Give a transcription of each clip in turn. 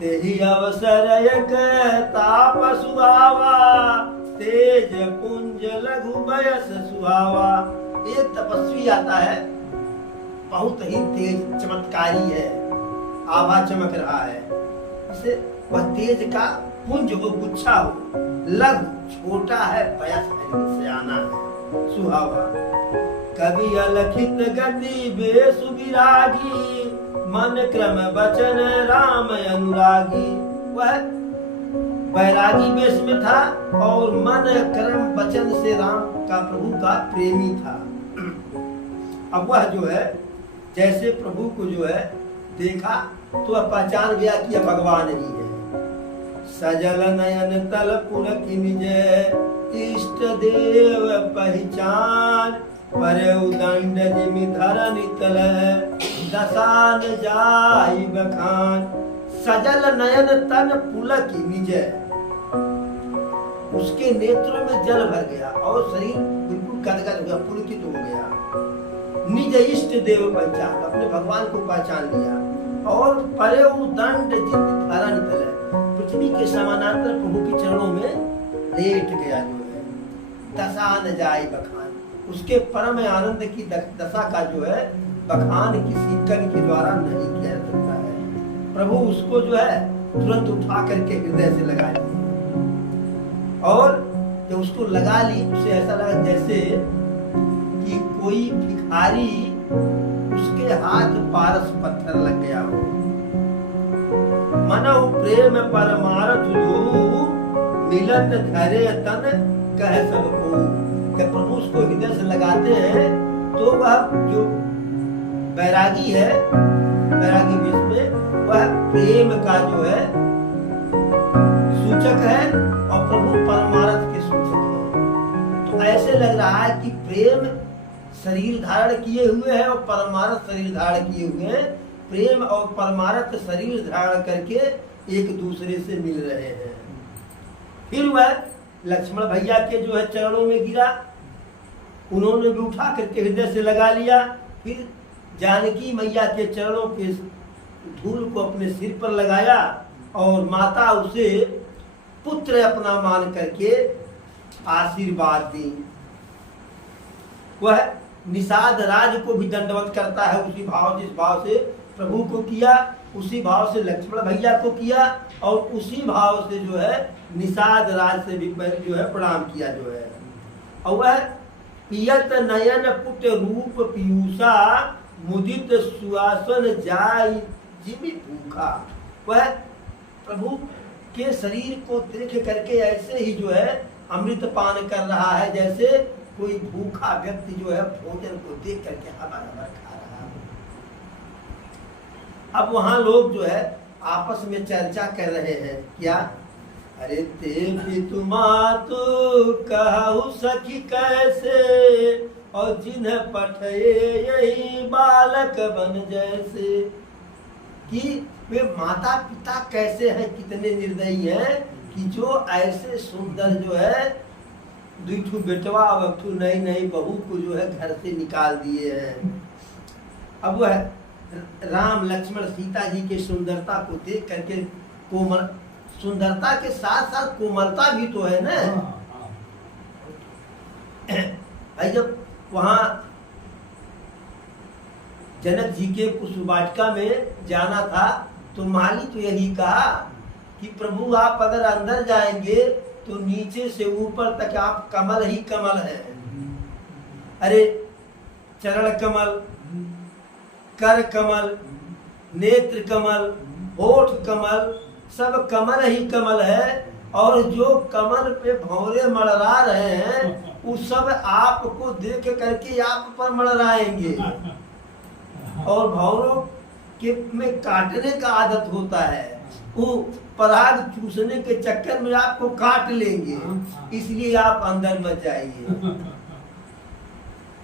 तेहि अवसर एक ताप सुहावा, तेज पुंज लघु बयस सुहावा। एक तपस्वी आता है, बहुत ही तेज चमत्कारी है, आभा चमक रहा है, इसे वह तेज का पुंज हो, गुच्छा हो, लघु छोटा है, बयस है, सियाना है, सुहावा। कवि अलखित गति बेसु विरागी, मन क्रम वचन राम अनुरागी। वह बैरागी वेश में था और मन क्रम वचन से राम का, प्रभु का प्रेमी था। अब वह जो है जैसे प्रभु को जो है देखा तो वह पहचान गया कि यह भगवान ही है। सजल नयन तल पुलक निज, इष्ट देव पहचान, परे उदंड जिमि धरनि तल, दसान जाई बखान। सजल नयन तन पुलक निज, उसके नेत्रों में जल भर गया और शरीर बिल्कुल गदगद हो गया, पुलकित हो गया। निज इष्ट देव पहचान, अपने भगवान को पहचान लिया। और परे दंड जित धरनि तल, पृथ्वी के समानांतर प्रभु के चरणों में लेट गया जो है। दसान जाई बखान, उसके परम आनंद की दशा का जो है बखान किसी कवि के द्वारा नहीं किया जा सकता है। प्रभु उसको जो है तुरंत उठा करके हृदय से लगा ली, और जब उसको लगा ली उसे ऐसा लगा जैसे कि कोई भिखारी उसके हाथ पारस पत्थर लग गया हो। मनहु प्रेम परमारथ जो, मिलत धरे तन कह सबको। जब प्रभु उसको हृदय से लगाते हैं तो वह जो बैरागी है, बैरागी वेश में, वह प्रेम का जो है सूचक है और प्रभु परमारथ के सूचक है। तो ऐसे लग रहा है कि प्रेम शरीर धारण किए हुए है और परमारथ शरीर धारण किए हुए हैं। प्रेम और परमारथ शरीर धारण करके एक दूसरे से मिल रहे हैं। फिर वह लक्ष्मण भैया के जो है चरणों में गिरा, उन्होंने भी उठा करके हृदय से लगा लिया। फिर जानकी मैया के चरणों के धूल को अपने सिर पर लगाया और माता उसे पुत्र अपना मान करके आशीर्वाद दी। वह निषाद राज को भी दंडवत करता है उसी भाव, जिस भाव से प्रभु को किया उसी भाव से लक्ष्मण भैया को किया, और उसी भाव से जो है निषाद राज से भी जो है प्रणाम किया जो है। और वह पियत नयन पुट रूप पीयूषा, मुदित सुआसन जाय जिमि भूखा। वह प्रभु के शरीर को देख करके ऐसे ही जो है अमृत पान कर रहा है, जैसे कोई भूखा व्यक्ति जो है भोजन को देख करके हबर हबर खा रहा है। अब वहां लोग जो है आपस में चर्चा कर रहे हैं, क्या? अरे ते भी तुमातु कहु सखी कैसे, और जिन्हें पठे यही बालक बन जैसे। कि वे माता पिता कैसे हैं, कितने निर्दयी हैं कि जो ऐसे सुंदर जो है दुठू बेटवा और नई नई बहू को जो है घर से निकाल दिए हैं। अब वह राम लक्ष्मण सीता जी के सुंदरता को देख करके कोमल, सुंदरता के साथ साथ कोमलता भी तो है ना। भाई जब वहां जनक जी के पुष्प वाटिका में जाना था तो माली तो यही कहा कि प्रभु आप अगर अंदर जाएंगे तो नीचे से ऊपर तक आप कमल ही कमल है। अरे चरण कमल, कर कमल, नेत्र कमल, होठ कमल, सब कमल ही कमल है। और जो कमल पे भंवरे मड़रा रहे हैं वो सब आपको देख करके आप पर मड़राएंगे। और भंवरों के में काटने का आदत होता है, वो पराग चूसने के चक्कर में आपको काट लेंगे। इसलिए आप अंदर मत जाइए,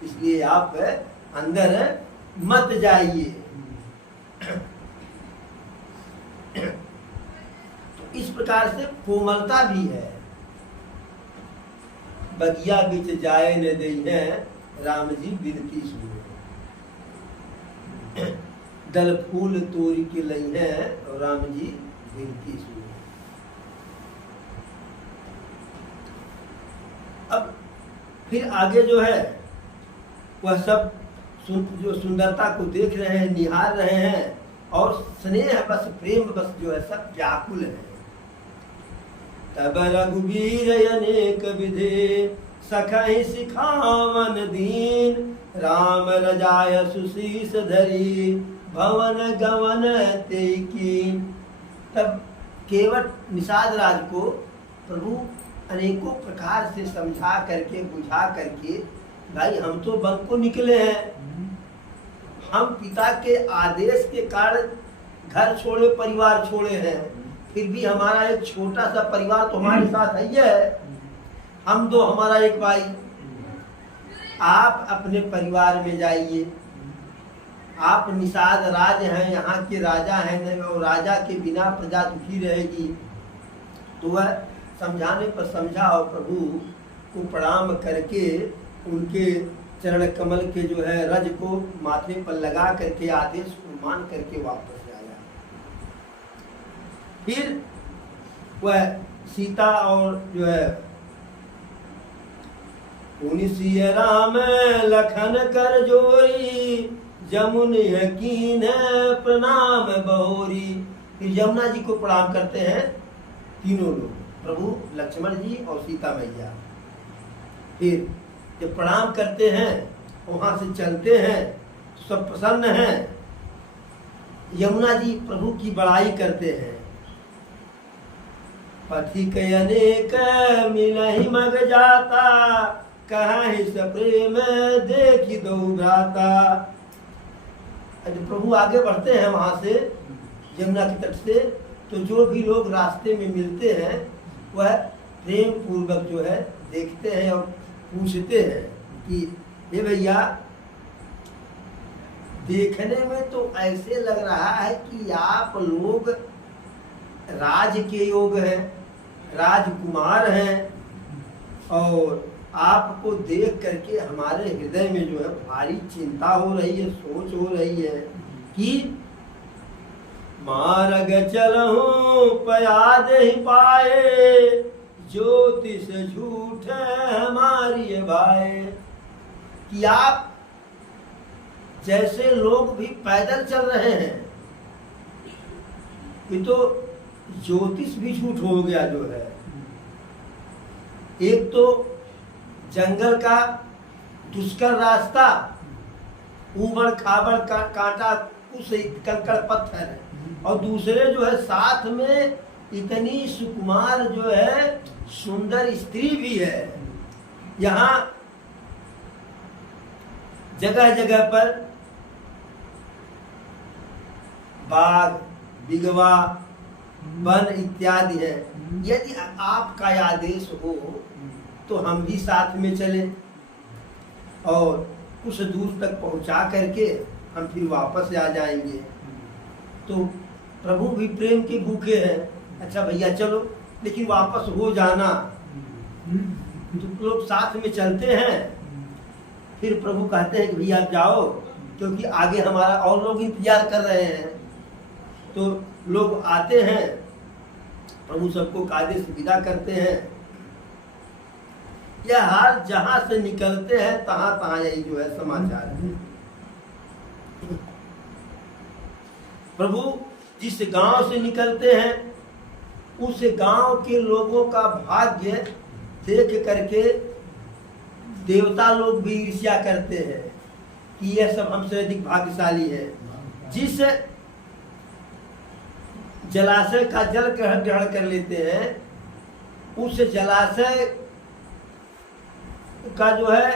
इसलिए आप अंदर मत जाइए। तो इस प्रकार से कोमलता भी है। बगिया बीच जाए न दे, राम जी विनती सुने। दल फूल तोड़ के लई है, और राम जी विनती सुनो। अब फिर आगे जो है वह सब जो सुंदरता को देख रहे हैं, निहार रहे हैं, और स्नेह बस, प्रेम बस जो है सब व्याकुल है। तब रघुवीर अनेक विधि सखहि सिखावन दीन, राम रजाय सुशीष धरी भवन गवन ते कीन। तब केवट निषाद राज को प्रभु अनेकों प्रकार से समझा करके, बुझा करके, भाई हम तो वन को निकले हैं, हम पिता के आदेश के कारण घर छोड़े, परिवार छोड़े हैं, फिर भी हमारा एक छोटा सा परिवार तो हमारे साथ है, हम दो, हमारा एक भाई। आप अपने परिवार में जाइए, आप निषाद राज हैं, यहाँ के राजा हैं, और राजा के बिना प्रजा दुखी रहेगी। तो वह समझाने पर समझा, और प्रभु को प्रणाम करके उनके चरण कमल के जो है रज को माथे पर लगा करके आदेश को मान करके वापस आया। फिर वह सीता और जो है सिय राम लखन कर जोरी, जमुन यकीन प्रणाम बहोरी। फिर यमुना जी को प्रणाम करते हैं तीनों लोग, प्रभु, लक्ष्मण जी और सीता मैया। फिर जब प्रणाम करते हैं, वहां से चलते हैं, सब प्रसन्न हैं। यमुना जी प्रभु की बड़ाई करते हैं। पथिक अनेक मिलहि मग जाता, कहीं से प्रेम देखी दो भ्राता। जब प्रभु आगे बढ़ते हैं वहां से यमुना के तट से, तो जो भी लोग रास्ते में मिलते हैं वह प्रेम पूर्वक जो है देखते हैं और पूछते हैं कि हे भैया, देखने में तो ऐसे लग रहा है कि आप लोग राज के योग हैं, राजकुमार हैं, और आपको देख करके हमारे हृदय में जो है भारी चिंता हो रही है, सोच हो रही है कि मार्ग चलहूं पयाद ही पाए, ज्योतिष झूठ हमारी भाई। कि आप जैसे लोग भी पैदल चल रहे हैं, ये तो ज्योतिष भी झूठ हो गया जो है। एक तो जंगल का दुष्कर रास्ता, ऊबड़ खाबड़ का कांटा कुछ कंकड़ पत्थर है, और दूसरे जो है साथ में इतनी सुकुमार जो है सुंदर स्त्री भी है। यहाँ जगह जगह पर बाग, बिगवा, वन इत्यादि है। यदि आपका आदेश हो तो हम भी साथ में चले और कुछ दूर तक पहुंचा करके हम फिर वापस आ जाएंगे। तो प्रभु भी प्रेम के भूखे हैं, अच्छा भैया चलो, लेकिन वापस हो जाना। तो लोग साथ में चलते हैं। फिर प्रभु कहते हैं कि भैया आप जाओ, क्योंकि आगे हमारा और लोग इंतजार कर रहे हैं। तो लोग आते हैं, प्रभु सबको कायदे से विदा करते हैं। यह हाल जहां से निकलते हैं तहां तहां यही जो है समाचार है। प्रभु जिस गांव से निकलते हैं उस गांव के लोगों का भाग्य देख करके देवता लोग भी ईर्ष्या करते हैं कि यह सब हमसे अधिक भाग्यशाली है। जिस जलाशय का जल ग्रहण कर लेते हैं, उस जलाशय का जो है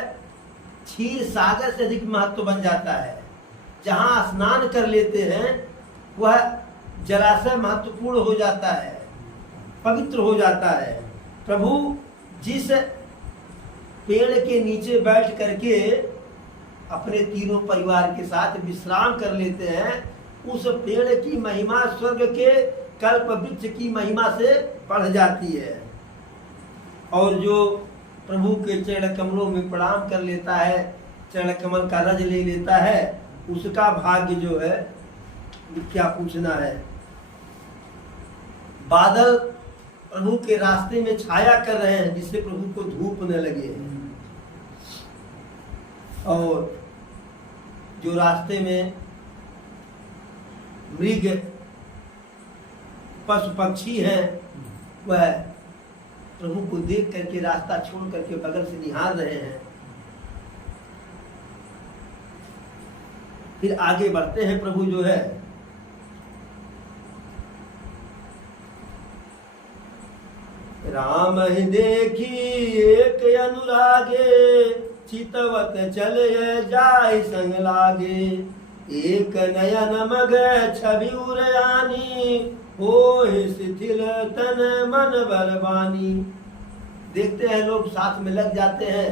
क्षीर सागर से अधिक महत्व बन जाता है। जहां स्नान कर लेते हैं वह जलाशय महत्वपूर्ण हो जाता है, पवित्र हो जाता है। प्रभु जिस पेड़ के नीचे बैठ करके अपने तीनों परिवार के साथ विश्राम कर लेते हैं, उस पेड़ की महिमा स्वर्ग के कल्प वृक्ष की महिमा से बढ़ जाती है। और जो प्रभु के चरण कमलों में प्रणाम कर लेता है, चरण कमल का रज ले लेता है, उसका भाग्य जो है क्या पूछना है। बादल प्रभु के रास्ते में छाया कर रहे हैं जिससे प्रभु को धूप न लगे, और जो रास्ते में मृग पशु पक्षी हैं वह प्रभु को देख करके रास्ता छोड़ करके बगल से निहार रहे हैं। फिर आगे बढ़ते हैं। प्रभु जो है राम ही देखी एक अनुरागे, चितवत चले जाय संग लागे, एक नयन मग छवि उरयानी, होय शिथिल तन मन बलवानी। देखते हैं लोग साथ में लग जाते हैं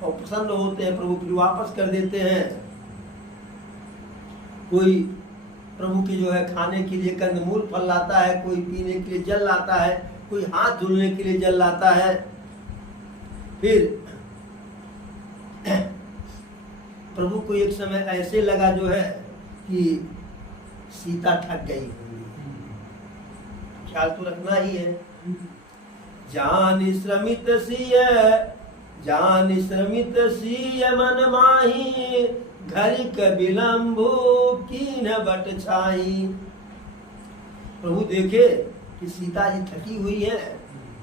और प्रसन्न होते हैं, प्रभु फिर वापस कर देते हैं। कोई प्रभु की जो है खाने के लिए कंदमूल फल लाता है, कोई पीने के लिए जल लाता है, कोई हाथ धुलने के लिए जल लाता है। फिर प्रभु को एक समय ऐसे लगा जो है कि सीता ठग गई, ख्याल तो रखना ही है। जान श्रमित सिय मन माही, घरिक विलंबु कीन बट छाई। प्रभु देखे कि सीता जी थकी हुई है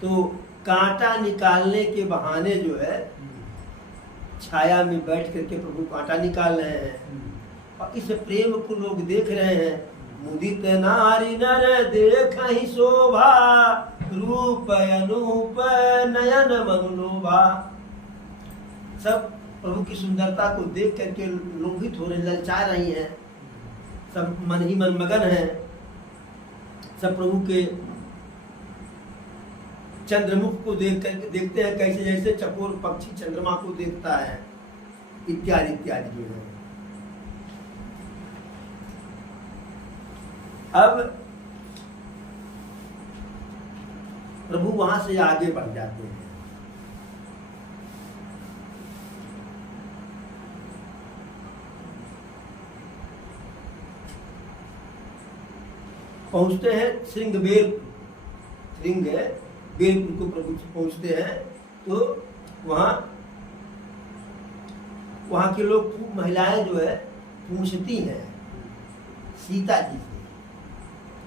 तो कांटा निकालने के बहाने जो है छाया में बैठ करके प्रभु कांटा निकाल रहे हैं, और इस प्रेम को लोग देख रहे हैं। मुदित नारी नर देख ही शोभा, रूप अनूप नयन मनोभा। सब प्रभु की सुंदरता को देख करके लोभित हो रहे, ललचा रही हैं, सब मन ही मन मगन हैं। सब प्रभु के चंद्रमुख को देख करके देखते हैं कैसे जैसे चकोर पक्षी चंद्रमा को देखता है, इत्यादि इत्यादि जो है। अब प्रभु वहां से आगे बढ़ जाते हैं। पहुंचते हैं श्रृंगबेर को प्रभु पहुंचते हैं तो वहां के लोग, महिलाएं जो है पूछती हैं सीता जी से,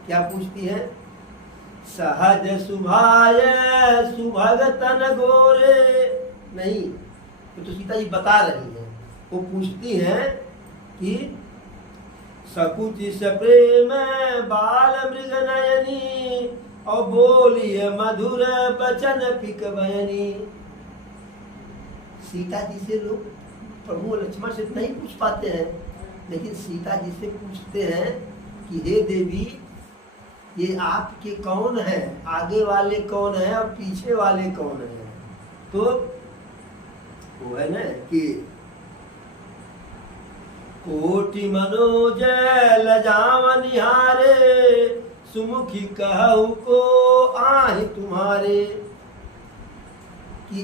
क्या पूछती हैं? सहज सुभाय सुभग तन गोरे। नहीं, तो सीता जी बता रही हैं, वो पूछती हैं कि सकुचि प्रेम बाल मृग नयनी, और बोलिए मधुर बचन पिक बयनी। सीता जी से लोग प्रभु लक्ष्मण से नहीं पूछ पाते हैं, लेकिन सीता जी से पूछते हैं कि हे देवी, ये आपके कौन है, आगे वाले कौन है और पीछे वाले कौन है? तो वो है ना कि कोटि मनोज लजाव निहारे, सुमुखी कहु को आहि तुम्हारे। कि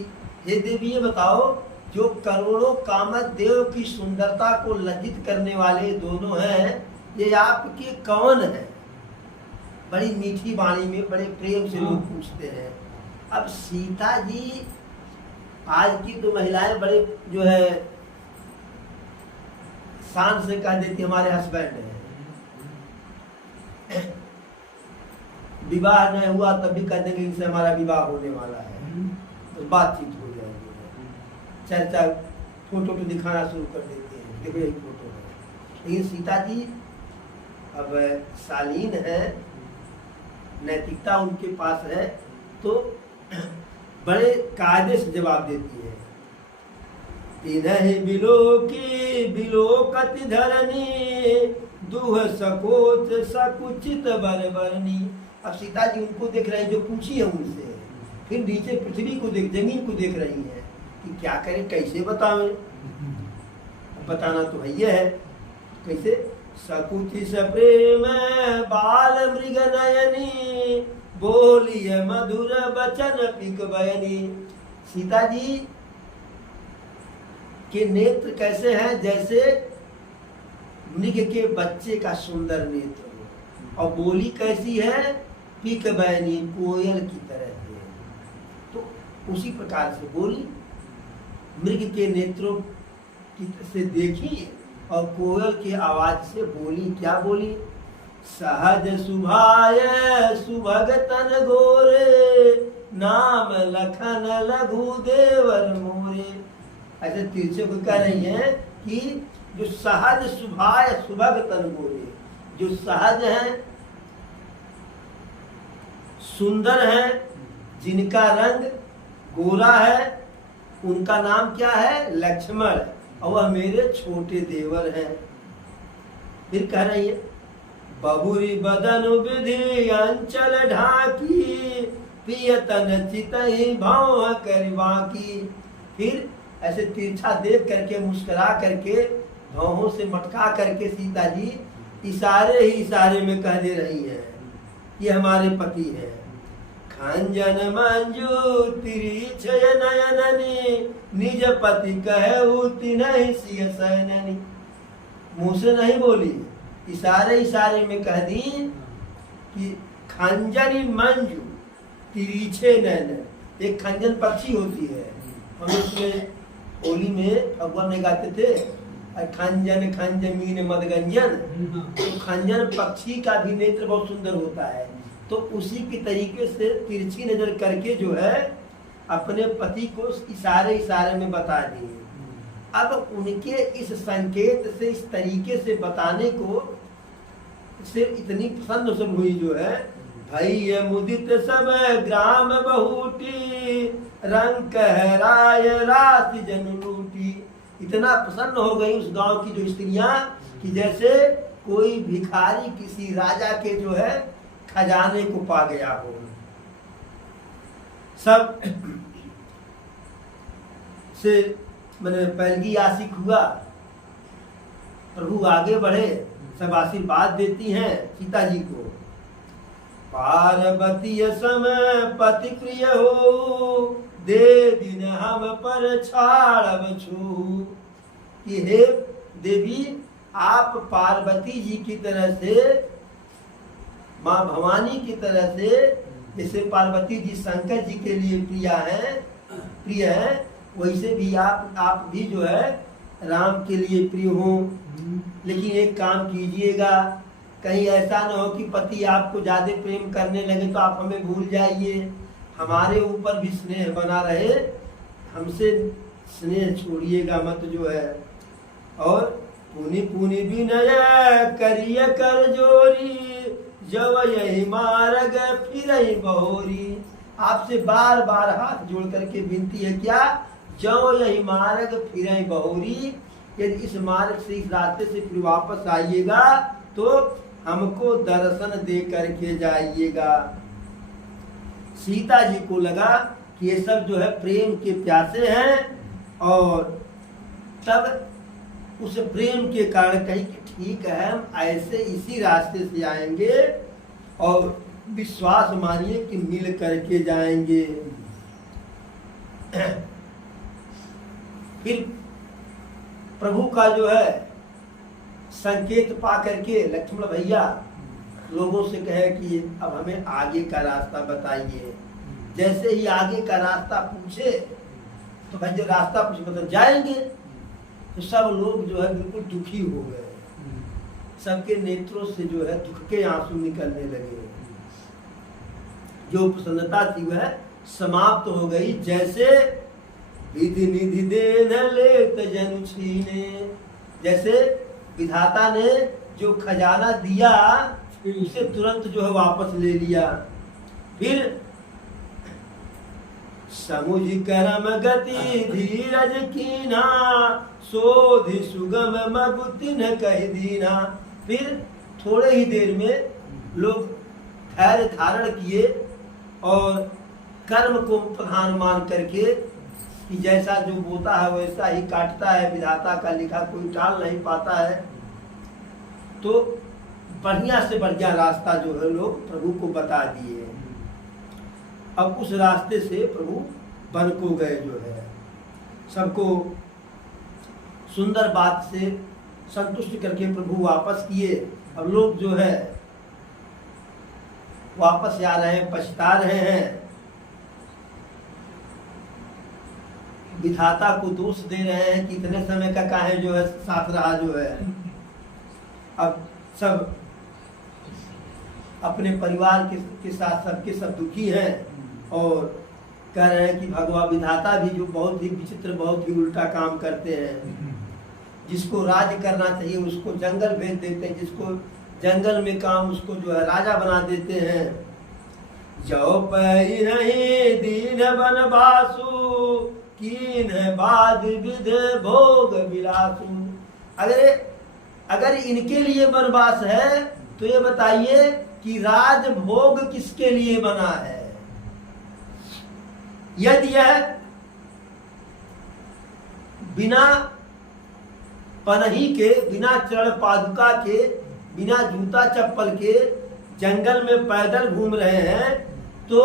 हे देवी, ये बताओ, जो करोड़ों कामदेव की सुंदरता को लज्जित करने वाले दोनों हैं, ये आपके कौन है? बड़ी मीठी वाणी में बड़े प्रेम से लोग पूछते हैं। अब सीता जी, आज की तो महिलाएं बड़े जो है शान से कह देती हमारे हस्बैंड है। विवाह नहीं हुआ तब भी कह देंगे इनसे हमारा विवाह होने वाला है, तो बातचीत हो जाएगी, चर्चा, फोटो तो दिखाना शुरू कर देते हैं, देखो यही फोटो है। लेकिन सीता जी अब शालीन है, नैतिकता उनके पास है, तो बड़े कायदे से जवाब देती है। इन्हीं बिलोकति धरनी, दुह सकोच सकुचित बरबरनी। अब सीता जी उनको देख रही हैं जो पूछी है उनसे, फिर नीचे पृथ्वी को जमीन को देख रही हैं कि क्या करें, कैसे बतावें। बताना तो है, है कैसे? सकुचि प्रेम बाल मृग नयनी, बोलिए मधुर बचन पिक बयनी। सीता जी के नेत्र कैसे हैं? जैसे मृग के बच्चे का सुंदर नेत्र हो। और बोली कैसी है? पीक बैनी कोयल की तरह थे। तो उसी प्रकार से बोली, मृग के नेत्रों से देखी और कोयल की आवाज से बोली। क्या बोली? सहज सुभाय सुभग तन गोरे, नाम लखन लघु देवर मोरे। ऐसे तिरछे को कह रही है कि जो सहज सुभाय सुभग तन गोरे, जो सहज है, सुंदर है, जिनका रंग गोरा है, उनका नाम क्या है? लक्ष्मण, और वह मेरे छोटे देवर हैं। फिर कह रही है बहुरी बदन विधि अंचल ढाकी, पियतन चितहि भाव करवा की। फिर ऐसे तिरछा देख करके, मुस्कुरा करके, भावों से मटका करके सीता जी इशारे ही इशारे में कह दे रही है ये हमारे पति हैं। खंजन मंजू तिरछय नयननी, निज पति कहु तिन्हि सिय सैननी। मुंह से नहीं बोली, इशारे इशारे में कह दी कि खंजनी मंजू तिरछे नयन। एक खंजन पक्षी होती है, हम उसमें होली में भगवान ने गाते थे खंजन खंज मीन मदगंजन। तो खंजन पक्षी का भी नेत्र बहुत सुंदर होता है। तो उसी की तरीके से तिरछी नजर करके जो है अपने पति को इशारे इशारे में बता दिए। अब उनके इस संकेत से, इस तरीके से बताने को से इतनी प्रसन्न सब हुई जो है, भई मुदित सब ग्राम बहुटी, रंग कहराय राशि जन लूटी। इतना प्रसन्न हो गई उस गांव की जो स्त्रियां कि जैसे कोई भिखारी किसी राजा के जो है खजाने को पा गया हो। सब से मैंने पहलगी आशिक हुआ, प्रभु आगे बढ़े, सब आशीर्वाद देती हैं सीता जी को। पार्वती सम पति प्रिय हो, दे दिन हम पर छाड़ब छू। कि हे देवी, आप पार्वती जी की तरह से, माँ भवानी की तरह से, जैसे पार्वती जी शंकर जी के लिए प्रिय है, वैसे भी आप भी जो है राम के लिए प्रिय हो। लेकिन एक काम कीजिएगा, कहीं ऐसा न हो कि पति आपको ज्यादा प्रेम करने लगे तो आप हमें भूल जाइए। हमारे ऊपर भी स्नेह बना रहे, हमसे स्नेह छोड़िएगा मत जो है। और पुनि पुनि विनय करिय कर जोरी, जब यही मार्ग फिर बहोरी। आपसे बार बार हाथ जोड़ करके विनती है क्या? जो यही मार्ग फिर बहोरी, यदि इस मार्ग से, इस रास्ते से फिर वापस आइएगा तो हमको दर्शन दे करके जाइएगा। सीता जी को लगा कि ये सब जो है प्रेम के प्यासे हैं, और तब उस प्रेम के कारण कही कि ठीक है, हम ऐसे इसी रास्ते से आएंगे और विश्वास मानिए कि मिल करके जाएंगे। फिर प्रभु का जो है संकेत पा करके लक्ष्मण भैया लोगों से कहे कि अब हमें आगे का रास्ता बताइए। जैसे ही आगे का रास्ता पूछे तो भाई जो रास्ता पूछे मतलब जाएंगे, तो सब लोग जो है बिल्कुल दुखी हो गए। सबके नेत्रों से जो है दुख के आंसू निकलने लगे। जो प्रसन्नता थी वह समाप्त हो गई। जैसे विधि निधि देन लेत जनु छीने, जैसे विधाता ने जो खजाना दिया उसे तुरंत जो है वापस ले लिया। फिर समुझ करम गति धीरज कीना, सोधि सुगम मगुति न कह दीना। फिर थोड़े ही देर में लोग धैर्य धारण किए और कर्म को प्रधान मान करके कि जैसा जो बोता है वैसा ही काटता है, विधाता का लिखा कोई टाल नहीं पाता है। तो बढ़िया से बढ़िया रास्ता जो है लोग प्रभु को बता दिए। अब उस रास्ते से प्रभु वन को गए जो है, सबको सुंदर बात से संतुष्ट करके प्रभु वापस किए। अब लोग जो है वापस आ रहे हैं, पछता रहे हैं, विधाता को दोष दे रहे हैं कि इतने समय का काहे जो है साथ रहा जो है। अब सब अपने परिवार के साथ सबके सब दुखी हैं और कह रहे हैं कि भगवान विधाता भी जो बहुत ही विचित्र, बहुत ही उल्टा काम करते हैं। जिसको राज करना चाहिए उसको जंगल भेज देते हैं, जिसको जंगल में काम उसको जो है राजा बना देते हैं। जो पई नहीं दीन बनवासु कीन बाद विध भोग विलासु। अगर इनके लिए वनवास है तो ये बताइए कि राज भोग किसके लिए बना है? यदि यह बिना पनही के, बिना चरण पादुका के, बिना जूता चप्पल के जंगल में पैदल घूम रहे हैं तो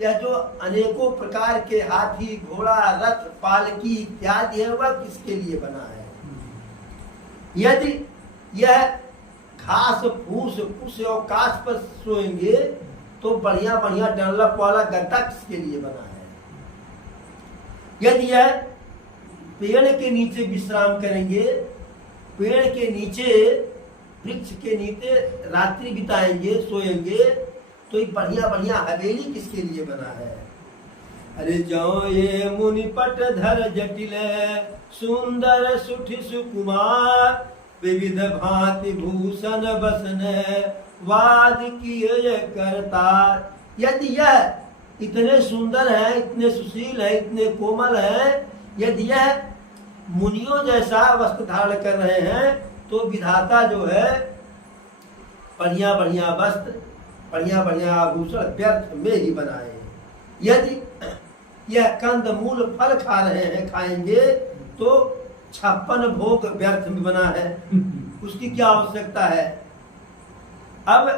यह जो अनेकों प्रकार के हाथी, घोड़ा, रथ, पालकी इत्यादि है वह किसके लिए बना है? यदि यह घास फूस पुष और काश पर सोएंगे तो बढ़िया बढ़िया डंलप वाला गद्दा किसके लिए बना है? यदि यह पेड़ के नीचे विश्राम करेंगे, पेड़ के नीचे, वृक्ष के नीचे रात्रि बिताएंगे, सोएंगे, तो ये बढ़िया बढ़िया हवेली किसके लिए बना है? अरे जो ये मुनिपट धर जटिल सुंदर सुठ सुकुमार विविध भांति भूषण बसन वाद किए करतार। यदि यह इतने सुंदर है, इतने सुशील है, इतने कोमल है, यदि यह मुनियों जैसा वस्त्र धारण कर रहे हैं तो विधाता जो है बढ़िया बढ़िया वस्त्र, बढ़िया बढ़िया आभूषण व्यर्थ में ही बनाए। यदि यह कंद मूल फल खा रहे हैं, खाएंगे तो 56 भोग व्यर्थ में बना है, उसकी क्या आवश्यकता है? अब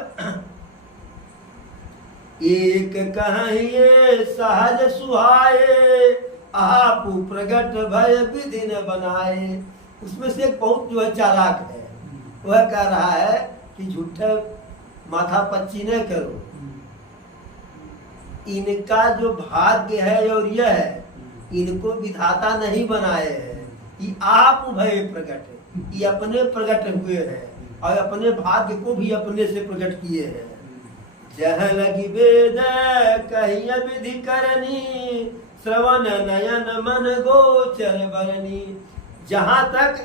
एक कहिए सहज सुहाए आप प्रगट भय विधि न बनाए। उसमें से एक बहुत जो है चालाक है, वह कह रहा है कि झूठे माथा पच्ची न करो, इनका जो भाग्य है और यह है, इनको विधाता नहीं बनाए हैं, ये आप भय प्रकट है, ये अपने प्रकट हुए हैं और अपने भाग्य को भी अपने से प्रकट किए हैं। जह लगी वेद कहिए विधि करनी श्रवण नयन मन गोचर बरनी। जहां तक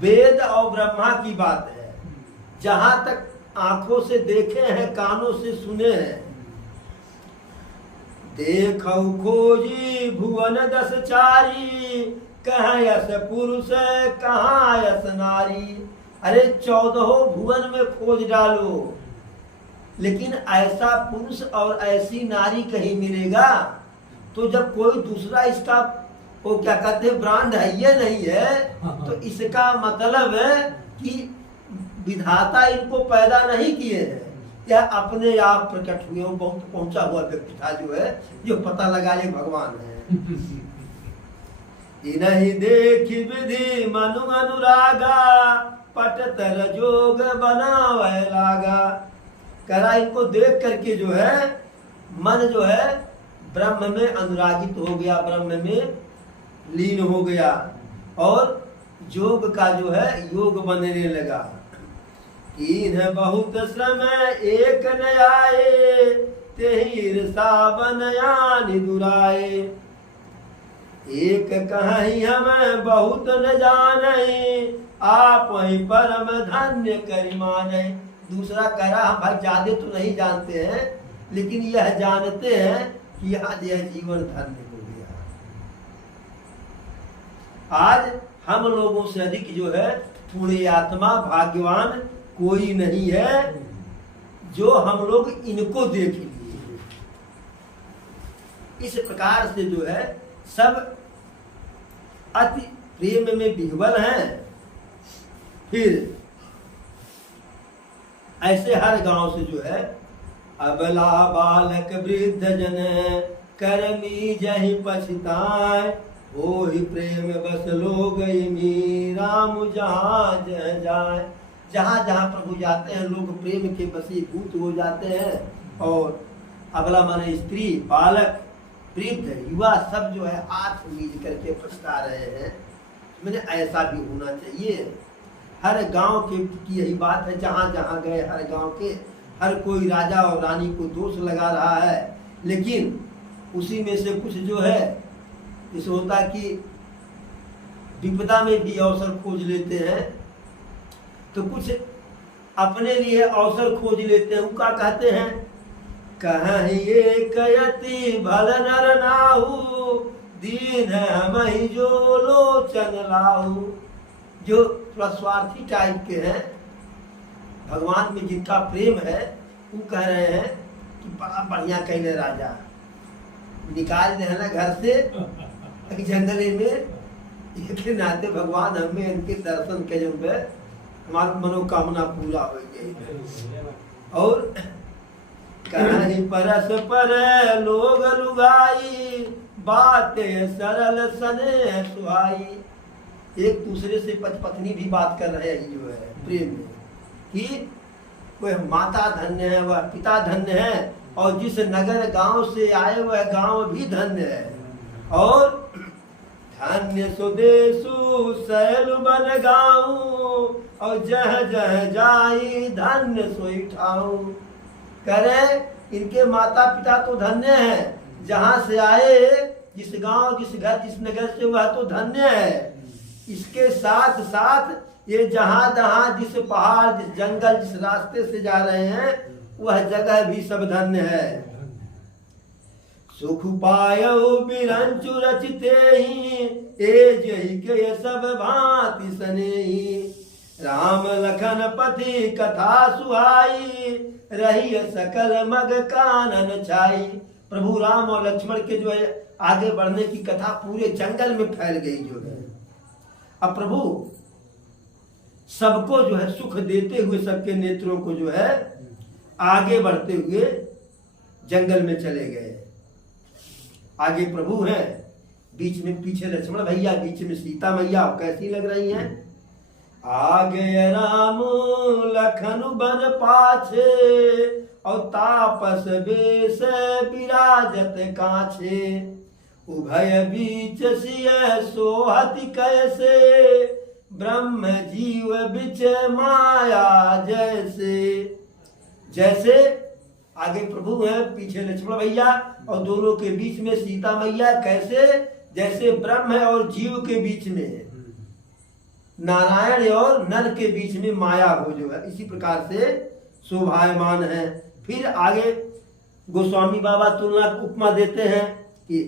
वेद और ब्रह्मा की बात है, जहां तक आंखों से देखे हैं, कानों से सुने हैं, देखो खोजी भुवन 10 चारी कहाँ यस पुरुष कहाँ यस नारी। अरे 14 भुवन में खोज डालो, लेकिन ऐसा पुरुष और ऐसी नारी कहीं मिलेगा? तो जब कोई दूसरा इसका वो क्या कहते हैं ब्रांड है, ये नहीं है, तो इसका मतलब है कि विधाता इनको पैदा नहीं किए हैं, यह अपने आप प्रकट हुए। वो बहुत पहुंचा हुआ व्यक्ति था जो है, जो पता लगा ये भगवान है। इन्हीं देख विधि मनु अनुरागा पट तर जोग बनावे लागा। करा इनको देख करके जो है मन जो है ब्रह्म में अनुरागित हो गया, ब्रह्म में लीन हो गया और योग का जो है योग बनने लगा। इन्ह बहुत श्रम एक न आए तेहिर सावन यानि दुराए। एक कहीं हम बहुत न जाने आप ही परम धन्य करि माने। दूसरा कह रहा हम भाई ज्यादा तो नहीं जानते हैं, लेकिन यह जानते हैं कि आज यह जीवन धन्य हो गया। आज हम लोगों से अधिक जो है पुण्य आत्मा भाग्यवान कोई नहीं है, जो हम लोग इनको देख लिए। इस प्रकार से जो है सब अति प्रेम में विह्वल हैं। फिर ऐसे हर गांव से जो है अबला बालक वृद्ध जन करमी जहि पछताए हो ही प्रेम बस लोग राम जहाँ जह जाए। जहाँ जहाँ प्रभु जाते हैं लोग प्रेम के वशीभूत हो जाते हैं। और अगला माने स्त्री, बालक, वृद्ध, युवा सब जो है हाथ मीज करके पछता रहे हैं। मैंने ऐसा भी होना चाहिए। हर गांव की यही बात है, जहाँ जहाँ गए हर गांव के हर कोई राजा और रानी को दोष लगा रहा है, लेकिन उसी में से कुछ जो है इस होता कि विपदा में भी अवसर खोज लेते हैं, तो कुछ अपने लिए अवसर खोज लेते हैं। उनका कहते हैं कहीं एक यति भल नर नाहु, दीन हम ही जो लोचन लाहु। जो थोड़ा स्वार्थी टाइप के हैं, भगवान में जिनका प्रेम है, वो कह रहे हैं कि बड़ा बढ़िया कहने राजा, निकाल दे ना घर से जंगले में, इसके नाते भगवान हमें इनके दर्शन के जो है हमारी मनोकामना पूरा हो गई। और कहीं परस पर लोग लुगाई, बातें सरल सने सुहाई। एक दूसरे से पत्नी भी बात कर रहे हैं जो है प्रेम में, कि वह माता धन्य है, वह पिता धन्य है, और जिस नगर गांव से आए वह गांव भी धन्य है। और धन्य सुदेशु सैल बन गाँव, और जह जह जाई धन्य सोई ठाऊ। करे इनके माता पिता तो धन्य है, जहाँ से आए, जिस गांव, जिस घर, जिस नगर से, वह तो धन्य है। इसके साथ साथ ये जहाँ जहाँ जिस पहाड़, जिस जंगल, जिस रास्ते से जा रहे हैं, वह जगह भी सब धन्य है। सुख पायो बिरंचु रचते ही, एजहि के सब भांति सनेही। राम लखन पति कथा सुहाई, रही सकल मग कानन छाई। प्रभु राम और लक्ष्मण के जो है आगे बढ़ने की कथा पूरे जंगल में फैल गई जो है। अब प्रभु सबको जो है सुख देते हुए, सबके नेत्रों को जो है आगे बढ़ते हुए जंगल में चले गए। आगे प्रभु हैं, बीच में पीछे लक्ष्मण भैया, बीच में सीता मैया। कैसी लग रही हैं? आगे राम लखन बन पाछे, और तापस बेस विराजत काछे। उभय बीच सिय सोहति कैसे, ब्रह्म जीव बिच माया जैसे। जैसे आगे प्रभु है, पीछे लक्ष्मण भैया, और दोनों के बीच में सीता मैया। कैसे? जैसे ब्रह्म है और जीव के बीच में है, नारायण और नर के बीच में माया हो जो है, इसी प्रकार से शोभायमान है। फिर आगे गोस्वामी बाबा तुलना उपमा देते हैं कि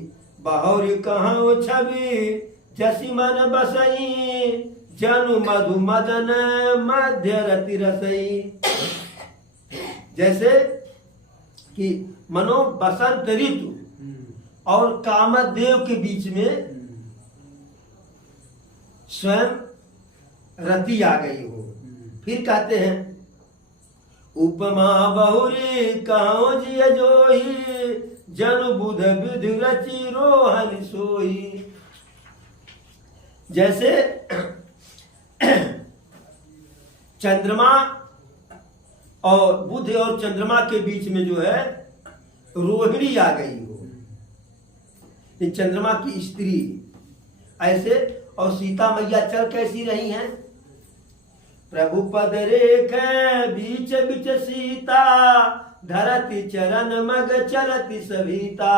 बहुरी कहाँ छवि जसी मन बसई, जनु मधु मदन मध्य रति रसई। जैसे कि मनो बसंत ऋतु और कामदेव के बीच में स्वयं रति आ गई हो। फिर कहते हैं उपमा बहुरी कहो जिय जोही, जनु बुध विधि रचि रोहन सोई। जैसे चंद्रमा और बुध और चंद्रमा के बीच में जो है रोहिणी आ गई हो, ये चंद्रमा की स्त्री। ऐसे और सीता मैया चल कैसी रही हैं? प्रभु पद रेख बीच बीच सीता, धरती चरण मग चलती सभीता।